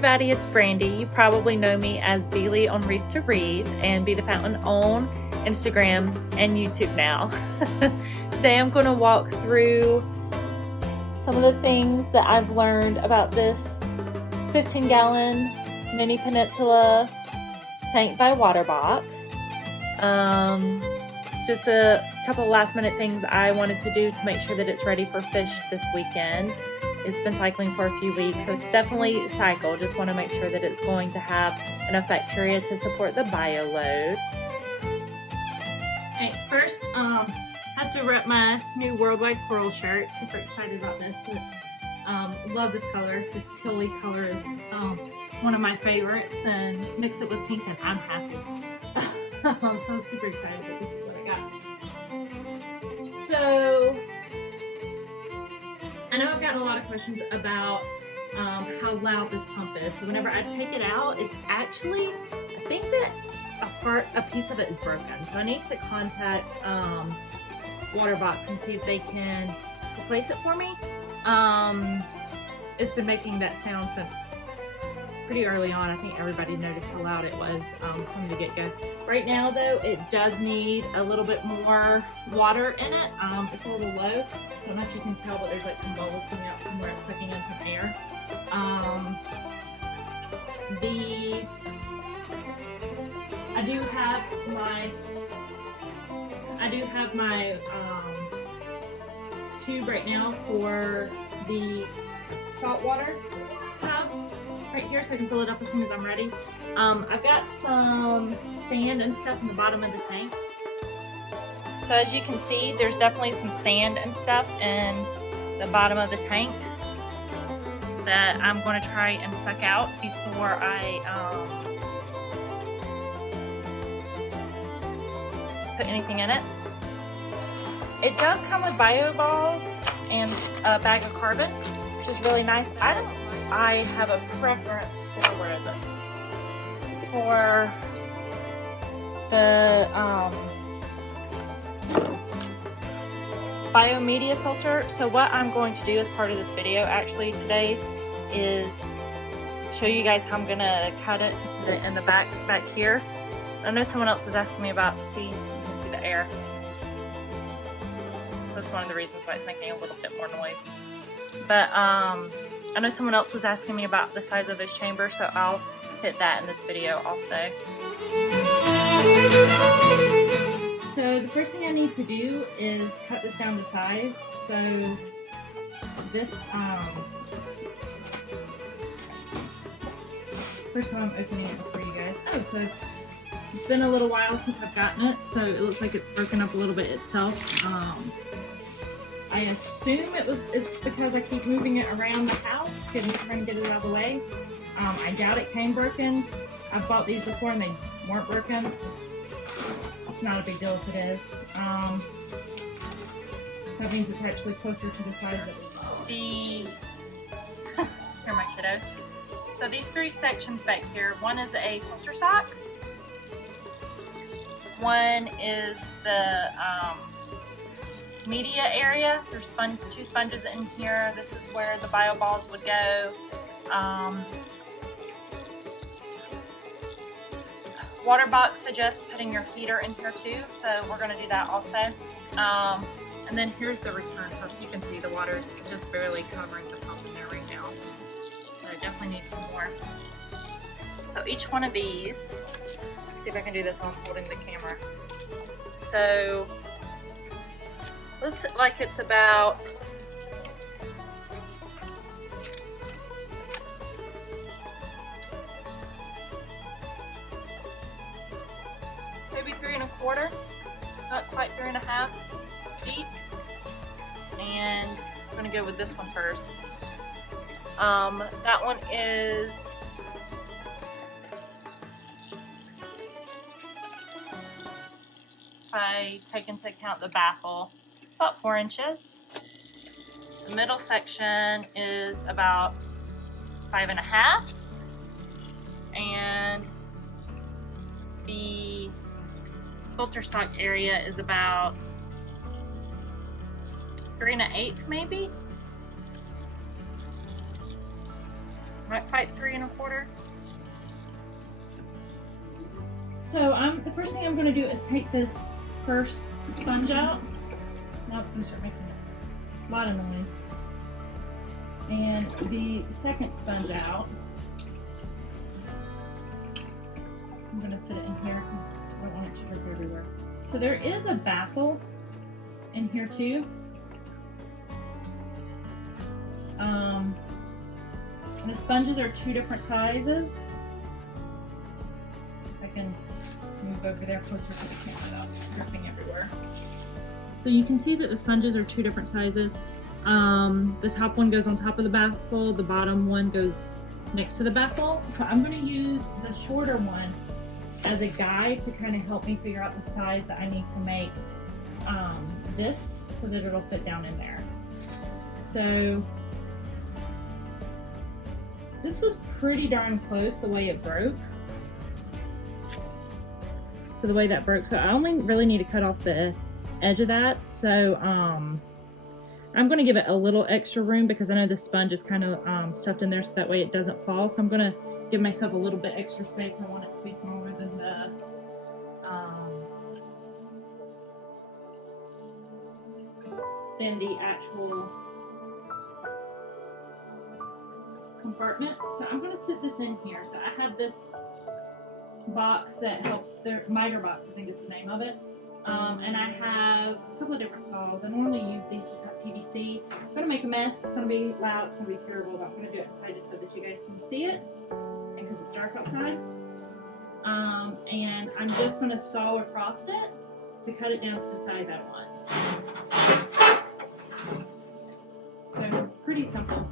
everybody, it's Brandy. You probably know me as Beely on Reef to Reef and Be the Fountain on Instagram and YouTube now. Today I'm going to walk through some of the things that I've learned about this 15-gallon Mini Peninsula tank by Waterbox. Just a couple last minute things I wanted to do to make sure that it's ready for fish this weekend. It's been cycling for a few weeks, so it's definitely cycled. Just want to make sure that it's going to have enough bacteria to support the bio load. Thanks. First, have to rep my new Worldwide Coral shirt. Super excited about this. Love this color. This Tilly color is one of my favorites, and mix it with pink and I'm happy. So I'm super excited that this is what I got. So I know I've gotten a lot of questions about how loud this pump is. So whenever I take it out, it's actually, I think that a piece of it is broken. So I need to contact Waterbox and see if they can replace it for me. It's been making that sound since pretty early on. I think everybody noticed how loud it was from the get-go. Right now though, it does need a little bit more water in it. It's a little low. I don't know if you can tell, but there's like some bubbles coming out from where it's sucking in some air. I do have my tube right now for the saltwater tub right here, so I can fill it up as soon as I'm ready. I've got some sand and stuff in the bottom of the tank. So as you can see, there's definitely some sand and stuff in the bottom of the tank that I'm going to try and suck out before I put anything in it. It does come with bio balls and a bag of carbon, which is really nice. I have a preference for, where is it? For the biomedia filter. So what I'm going to do as part of this video actually today is show you guys how I'm gonna cut it to put it in the back here. I know someone else was asking me about, see, you can see the air. So that's one of the reasons why it's making a little bit more noise. But I know someone else was asking me about the size of this chamber, so I'll hit that in this video also. So the first thing I need to do is cut this down to size. So this, first time I'm opening it for you guys. Oh, so it's been a little while since I've gotten it, so it looks like it's broken up a little bit itself. I assume it's because I keep moving it around the house, trying to get it out of the way. I doubt it came broken. I've bought these before and they weren't broken. Not a big deal if it is. That means it's actually closer to the size that here, my kiddo. So these three sections back here, one is a filter sock, one is the media area. There's two sponges in here. This is where the bio balls would go. Waterbox suggests putting your heater in here too, so we're going to do that also. And then here's the return hook. You can see the water is just barely covering the pump in there right now. So I definitely need some more. So each one of these, let's see if I can do this while I'm holding the camera. So looks like it's about maybe 3 1/4, not quite 3 1/2 feet. And I'm gonna go with this one first. That one is if I take into account the baffle, about 4 inches. The middle section is about 5 1/2, and the filter sock area is about 3 1/8 maybe. Not quite 3 1/4. So the first thing I'm going to do is take this first sponge out. Now it's going to start making a lot of noise. And the second sponge out. I'm going to sit it in here because I don't want it to drip everywhere. So there is a baffle in here too. The sponges are 2 different sizes. I can move over there closer to the camera without dripping everywhere. So you can see that the sponges are 2 different sizes. The top one goes on top of the baffle, the bottom one goes next to the baffle. So I'm going to use the shorter one as a guide to kind of help me figure out the size that I need to make this so that it'll fit down in there. So this was pretty darn close the way it broke. So the way that broke, so I only really need to cut off the edge of that. So I'm going to give it a little extra room because I know the sponge is kind of stuffed in there so that way it doesn't fall. So I'm going to give myself a little bit extra space. I want it to be smaller than the actual compartment. So I'm going to sit this in here. So I have this box that helps, the miter box I think is the name of it. And I have a couple of different saws. I normally use these to cut PVC. I'm going to make a mess. It's going to be loud. It's going to be terrible. But I'm going to do it inside just so that you guys can see it. And because it's dark outside. And I'm just going to saw across it to cut it down to the size I want. So pretty simple.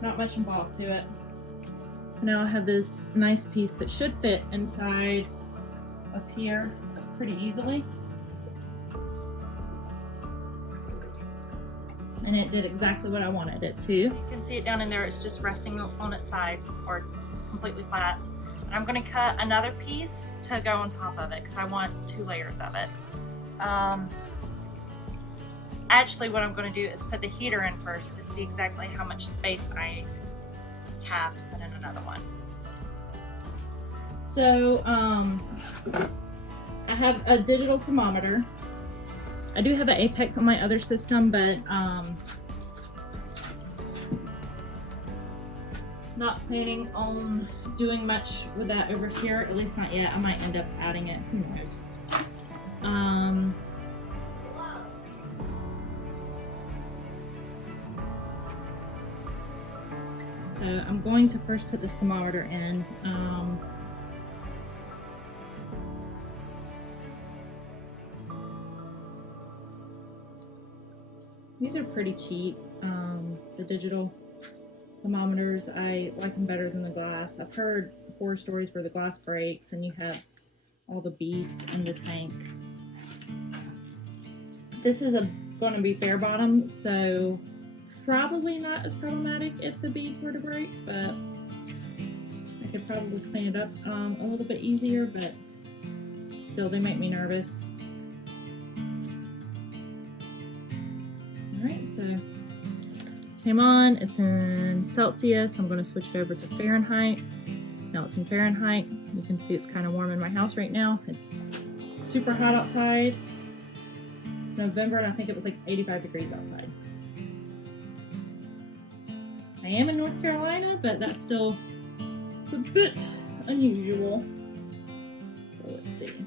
Not much involved to it. Now I have this nice piece that should fit inside of here pretty easily. And it did exactly what I wanted it to. You can see it down in there, it's just resting on its side or completely flat. And I'm gonna cut another piece to go on top of it because I want 2 layers of it. Actually, what I'm gonna do is put the heater in first to see exactly how much space I have to put in another one. So, I have a digital thermometer. I do have an Apex on my other system, but not planning on doing much with that over here, at least not yet. I might end up adding it, who knows. So I'm going to first put this thermometer in. These are pretty cheap, the digital thermometers. I like them better than the glass. I've heard horror stories where the glass breaks and you have all the beads in the tank. This is going to be bare bottom, so probably not as problematic if the beads were to break, but I could probably clean it up a little bit easier, but still they make me nervous. Alright, so came on, it's in Celsius. I'm going to switch it over to Fahrenheit. Now it's in Fahrenheit. You can see it's kind of warm in my house right now. It's super hot outside. It's November and I think it was like 85 degrees outside. I am in North Carolina, but that's still, it's a bit unusual. So let's see.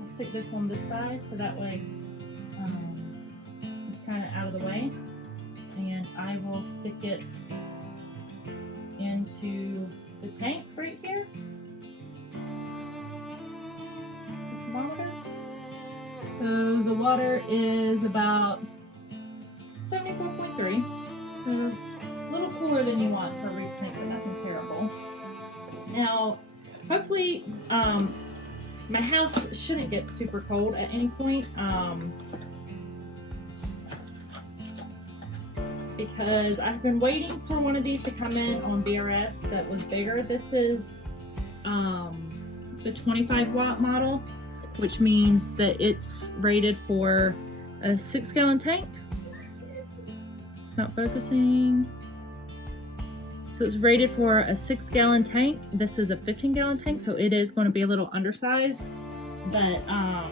I'll stick this on this side so that way it's kind of out of the way. And I will stick it into the tank right here. The thermometer. So the water is about 74.3. So a little cooler than you want for a reef tank, but nothing terrible. Now, hopefully, my house shouldn't get super cold at any point. Because I've been waiting for one of these to come in on BRS that was bigger. This is the 25 watt model, which means that it's rated for a 6-gallon tank. It's not focusing. So it's rated for a 6-gallon tank. This is a 15-gallon tank, so it is going to be a little undersized. But I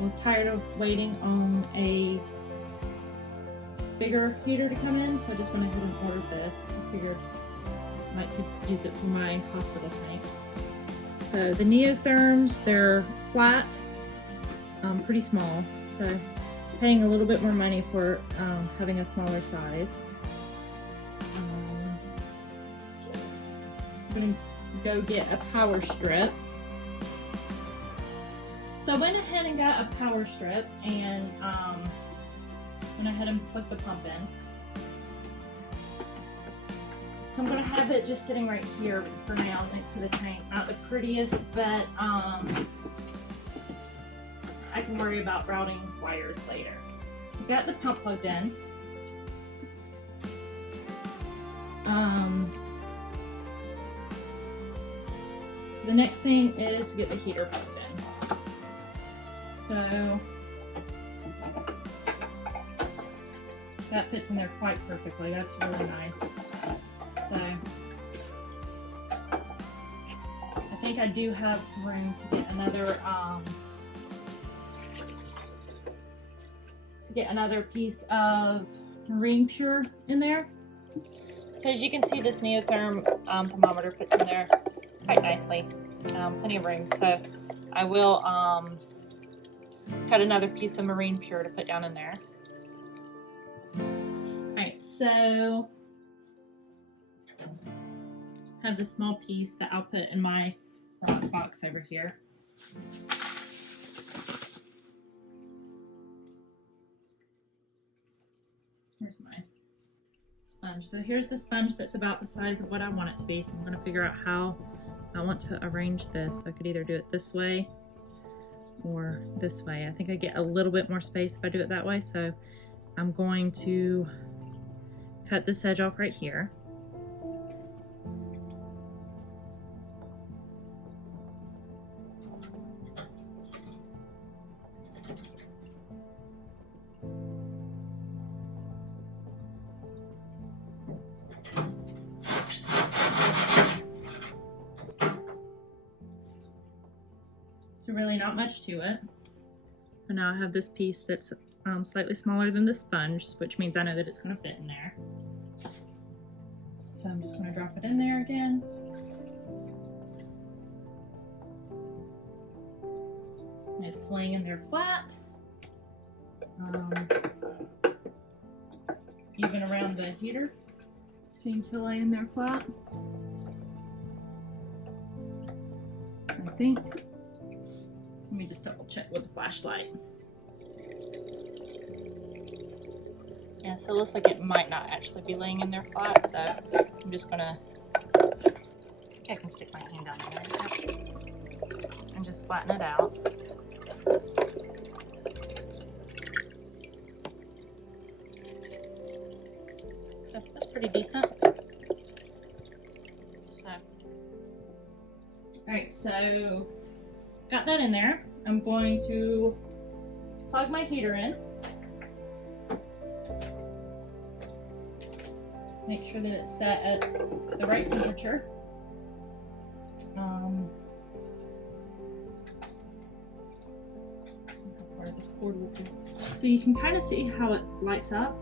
was tired of waiting on a bigger heater to come in, so I just went ahead and ordered this. I figured I might use it for my hospital tank. So the Neotherms, they're flat, pretty small, so paying a little bit more money for having a smaller size. I'm gonna go get a power strip. So I went ahead and got a power strip and went ahead and plugged the pump in. So I'm gonna have it just sitting right here for now next to the tank. Not the prettiest, but I can worry about routing wires later. So got the pump plugged in. So the next thing is to get the heater plugged in. So that fits in there quite perfectly. That's really nice. So I think I do have room to get another piece of Marine Pure in there. So as you can see, this Neotherm thermometer fits in there quite nicely. Plenty of room. So I will cut another piece of Marine Pure to put down in there. Alright, so I have this small piece that I'll put in my box over here. Here's my sponge. So here's the sponge that's about the size of what I want it to be. So I'm going to figure out how I want to arrange this. I could either do it this way or this way. I think I get a little bit more space if I do it that way. So I'm going to cut this edge off right here. So really not much to it. So now I have this piece that's slightly smaller than the sponge, which means I know that it's going to fit in there. So I'm just going to drop it in there again. And it's laying in there flat. Even around the heater, seems to lay in there flat. I think. Let me just double check with the flashlight. Yeah, so it looks like it might not actually be laying in there flat, so I'm just gonna, I think I can stick my hand down there and just flatten it out. So that's pretty decent. So, alright, so got that in there. I'm going to plug my heater in. Make sure that it's set at the right temperature. Part of this cord will be. So you can kind of see how it lights up.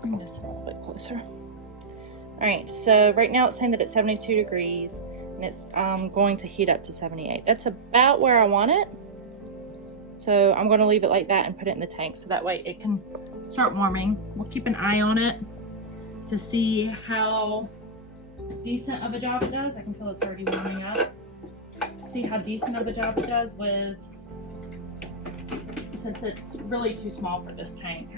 Bring this a little bit closer. All right, so right now it's saying that it's 72 degrees. And it's going to heat up to 78. That's about where I want it. So I'm going to leave it like that and put it in the tank so that way it can start warming. We'll keep an eye on it to see how decent of a job it does. I can feel it's already warming up. See how decent of a job it does with, since it's really too small for this tank.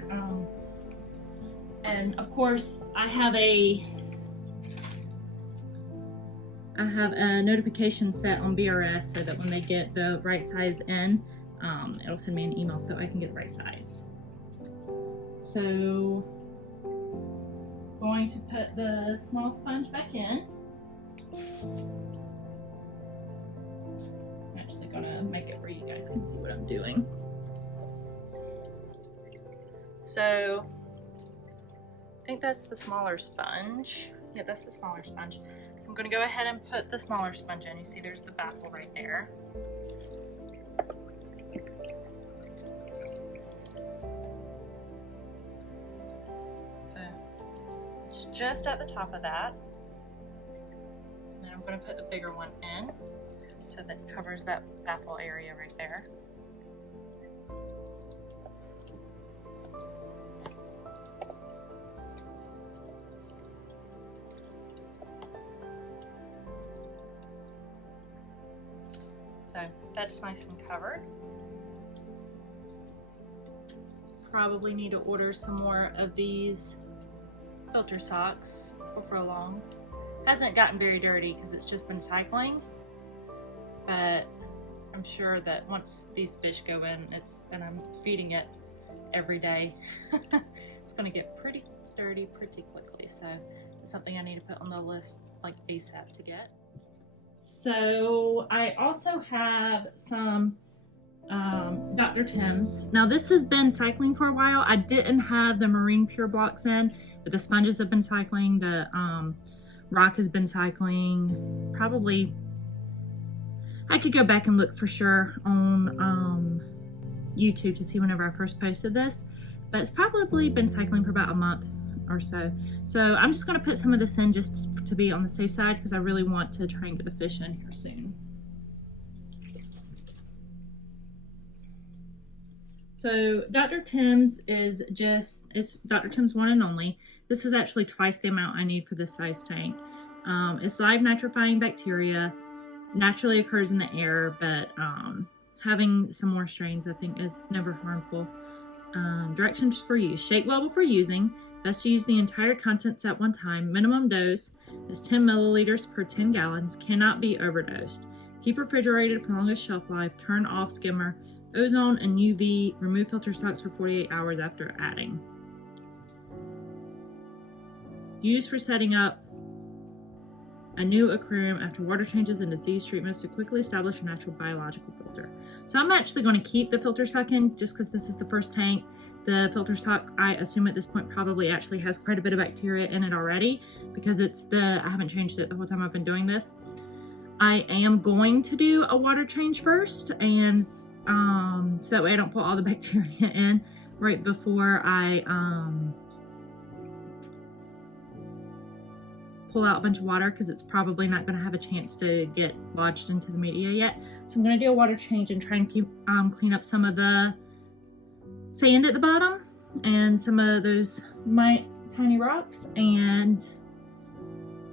And of course I have a notification set on BRS so that when they get the right size in, it'll send me an email so I can get the right size. So, going to put the small sponge back in. I'm actually gonna make it where you guys can see what I'm doing. So I think that's the smaller sponge. Yeah, that's the smaller sponge. So I'm going to go ahead and put the smaller sponge in. You see there's the baffle right there. So it's just at the top of that. And then I'm going to put the bigger one in so that covers that baffle area right there. So that's nice and covered. Probably need to order some more of these filter socks before long. Hasn't gotten very dirty because it's just been cycling, but I'm sure that once these fish go in, and I'm feeding it every day, it's gonna get pretty dirty pretty quickly. So it's something I need to put on the list like ASAP to get. So I also have some Dr. Tim's. Now this has been cycling for a while. I didn't have the Marine Pure blocks in, but the sponges have been cycling. The rock has been cycling. Probably, I could go back and look for sure on YouTube to see whenever I first posted this, but it's probably been cycling for about a month or so. So I'm just going to put some of this in just to be on the safe side because I really want to try and get the fish in here soon. So Dr. Tim's is just, it's Dr. Tim's one and only. This is actually twice the amount I need for this size tank. It's live nitrifying bacteria, naturally occurs in the air, but having some more strains I think is never harmful. Directions for use: shake well before using. Best to use the entire contents at one time. Minimum dose is 10 milliliters per 10 gallons. Cannot be overdosed. Keep refrigerated for longest shelf life. Turn off skimmer, ozone, and UV. Remove filter socks for 48 hours after adding. Use for setting up a new aquarium after water changes and disease treatments to quickly establish a natural biological filter. So I'm actually going to keep the filter sock in just because this is the first tank. The filter sock, I assume at this point, probably actually has quite a bit of bacteria in it already because I haven't changed it the whole time I've been doing this. I am going to do a water change first, and so that way I don't put all the bacteria in right before I pull out a bunch of water, because it's probably not going to have a chance to get lodged into the media yet. So I'm going to do a water change and try and keep clean up some of the sand at the bottom and some of those tiny rocks, and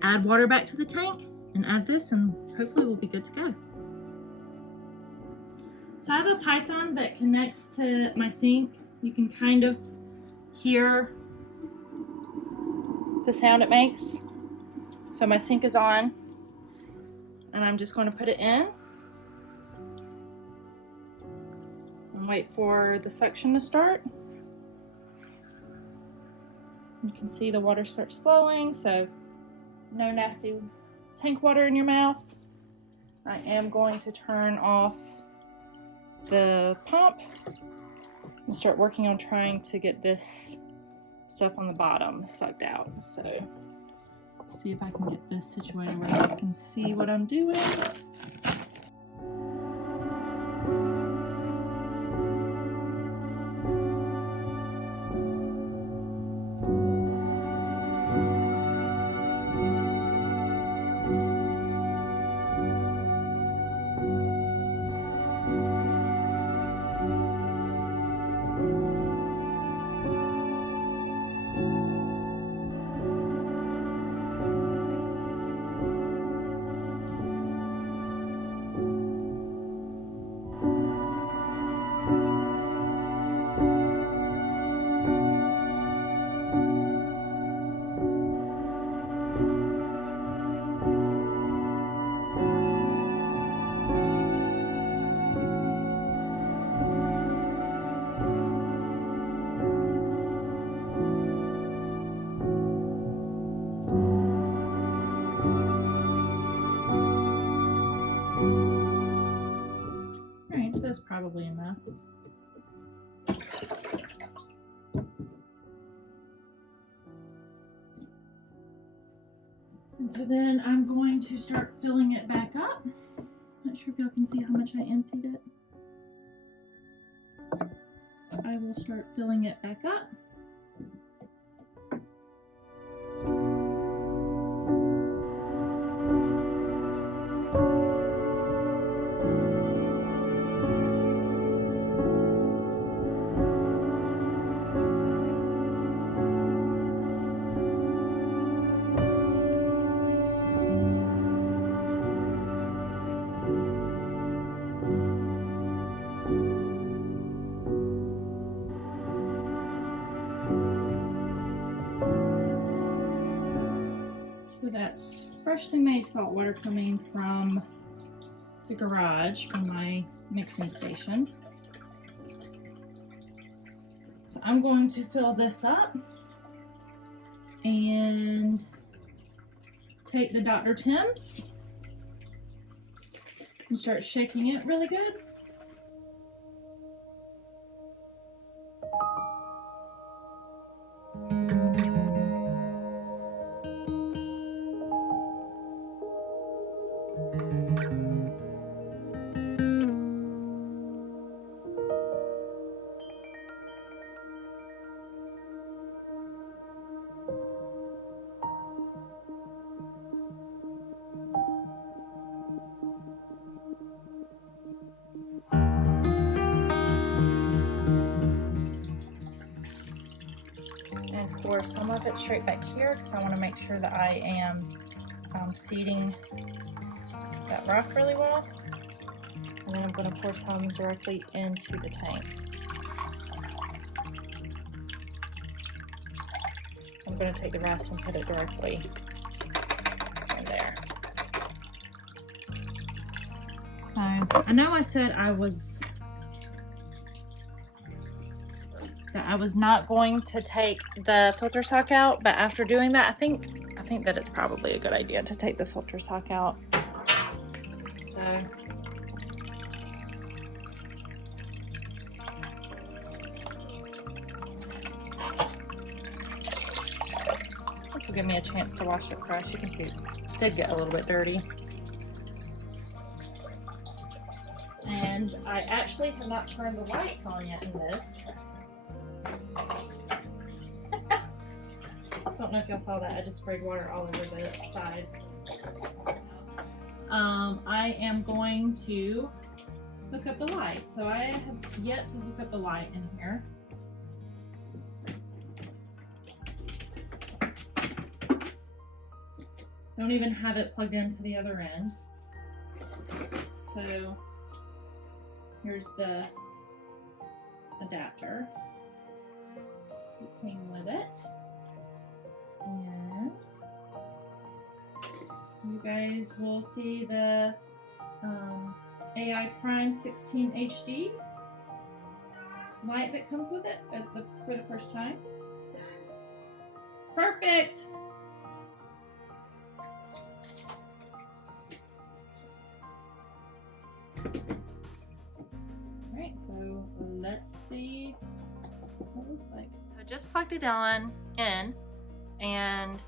add water back to the tank and add this, and hopefully we'll be good to go. So I have a python that connects to my sink. You can kind of hear the sound it makes. So my sink is on, and I'm just going to put it in and wait for the suction to start. You can see the water starts flowing, so no nasty tank water in your mouth. I am going to turn off the pump and start working on trying to get this stuff on the bottom sucked out. So see if I can get this situated where I can see what I'm doing. Alright, so that's probably enough. And so then I'm going to start filling it back up. Not sure if y'all can see how much I emptied it. I will start filling it back up. So that's freshly made salt water coming from the garage from my mixing station. So I'm going to fill this up and take the Dr. Tim's and start shaking it really good. And pour some of it straight back here because I want to make sure that I am seating that rock really well. And then I'm going to pour some directly into the tank. I'm going to take the rest and put it directly in there. So I know I said I was not going to take the filter sock out, but after doing that, I think that it's probably a good idea to take the filter sock out. So this will give me a chance to wash it fresh. You can see it did get a little bit dirty. And I actually have not turned the lights on yet in this. Don't know if y'all saw that. I just sprayed water all over the side. I am going to hook up the light. So I have yet to hook up the light in here. Don't even have it plugged into the other end. So here's the adapter. You came with it. And you guys will see the AI Prime 16 HD light that comes with it for the first time. Perfect! Alright, so let's see what it looks like. So I just plugged it in, and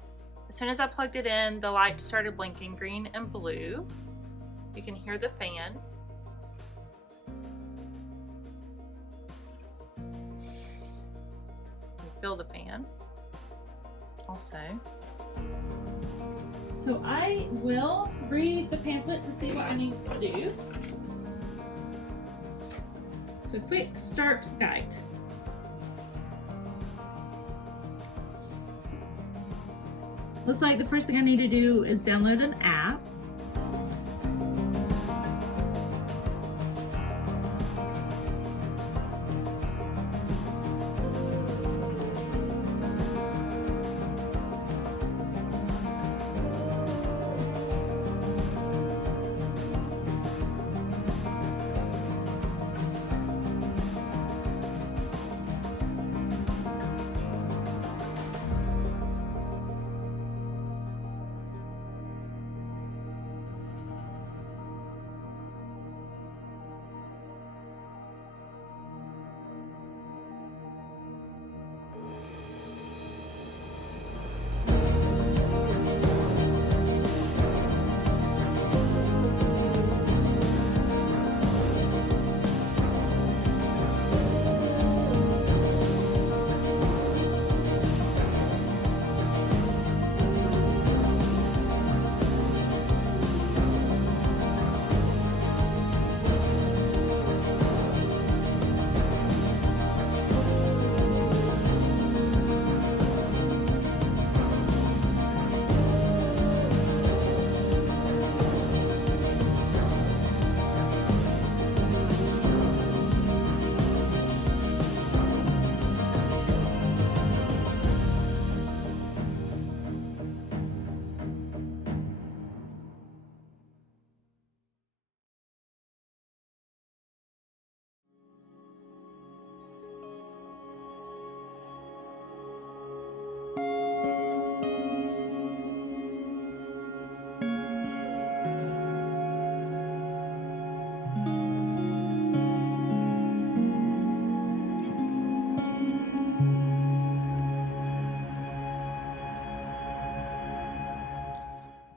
as soon as I plugged it in, the light started blinking green and blue. You can hear the fan. You feel the fan also. So I will read the pamphlet to see what I need to do. So quick start guide. Looks like the first thing I need to do is download an app.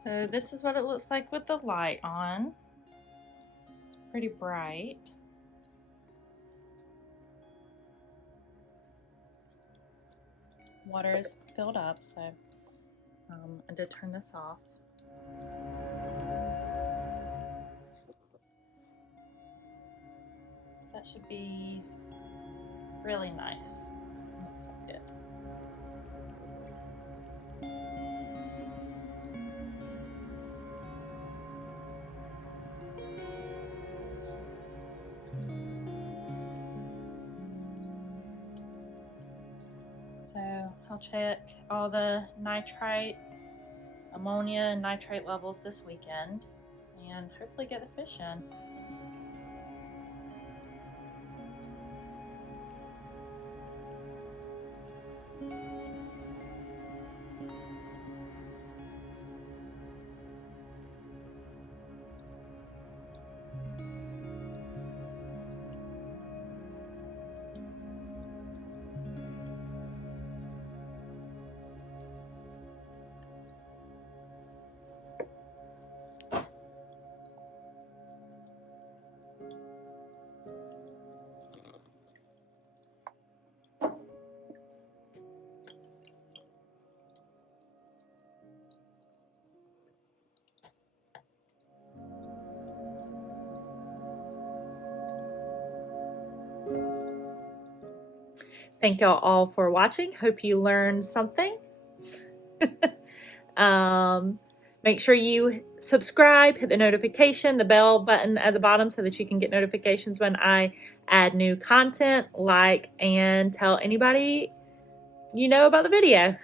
So this is what it looks like with the light on. It's pretty bright. Water is filled up, so I did turn this off. That should be really nice. Looks like it. So I'll check all the nitrite, ammonia, and nitrate levels this weekend and hopefully get the fish in. Thank y'all all for watching. Hope you learned something. Make sure you subscribe, hit the notification, the bell button at the bottom so that you can get notifications when I add new content, like, and tell anybody you know about the video.